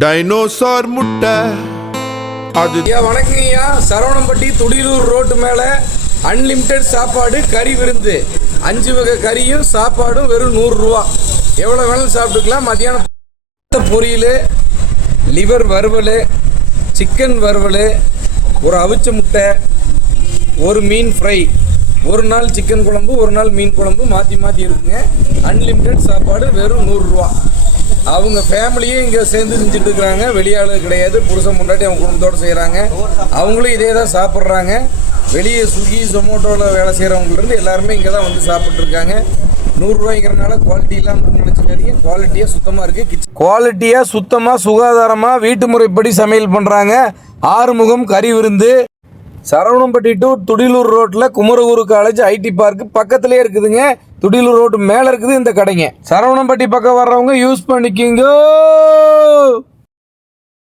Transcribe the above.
Dinosaur முட்டை அது. வணக்கங்கய்யா, Saravanampatti Thudiyalur road மேலே அன்லிமிட்டெட் சாப்பாடு, கறி விருந்து. 5 வகை கறியும் சாப்பாடும் வெறும் 100 ரூபா. எவ்வளோ வேணாலும் சாப்பிட்டுக்கலாம். மத்தியானம் பொரியல், லிவர் வறுவல், சிக்கன் வறுவல், ஒரு அவிச்ச முட்டை, ஒரு மீன் ஃப்ரை, ஒரு நாள் சிக்கன் குழம்பு, ஒரு நாள் மீன் குழம்பு, மாற்றி மாற்றி இருக்குங்க. அன்லிமிட்டெட் சாப்பாடு வெறும் 100 ரூபா. அவங்க ஃபேமிலியே இங்கே சேர்ந்து செஞ்சுட்டு இருக்கிறாங்க. வெளியாளு கிடையாது. புருஷன் முன்னாடி அவங்க குடும்பத்தோடு செய்கிறாங்க. அவங்களும் இதே தான் சாப்பிட்றாங்க. வெளியே ஸ்விக்கி ஜொமேட்டோவில் வேலை செய்கிறவங்கலேருந்து எல்லாருமே இங்கே தான் வந்து சாப்பிட்ருக்காங்க. 100 ரூபாய்ங்கிறனால குவாலிட்டி இல்லாமல் நினச்சிக்காதீங்க. குவாலிட்டியாக சுத்தமாக இருக்குது. குவாலிட்டியாக சுத்தமாக சுகாதாரமாக வீட்டு முறைப்படி சமையல் பண்ணுறாங்க. ஆறுமுகம் கறி விருந்து. சரவணம்பட்டி டு துடியலூர் ரோட்டில் குமரகுரு காலேஜ் ஐடி பார்க்கு பக்கத்துலேயே இருக்குதுங்க. துடியலூர் ரோட்டு மேலே இருக்குது இந்த கடைங்க. சரவணம்பட்டி பக்கம் வர்றவங்க யூஸ் பண்ணிக்கிங்க.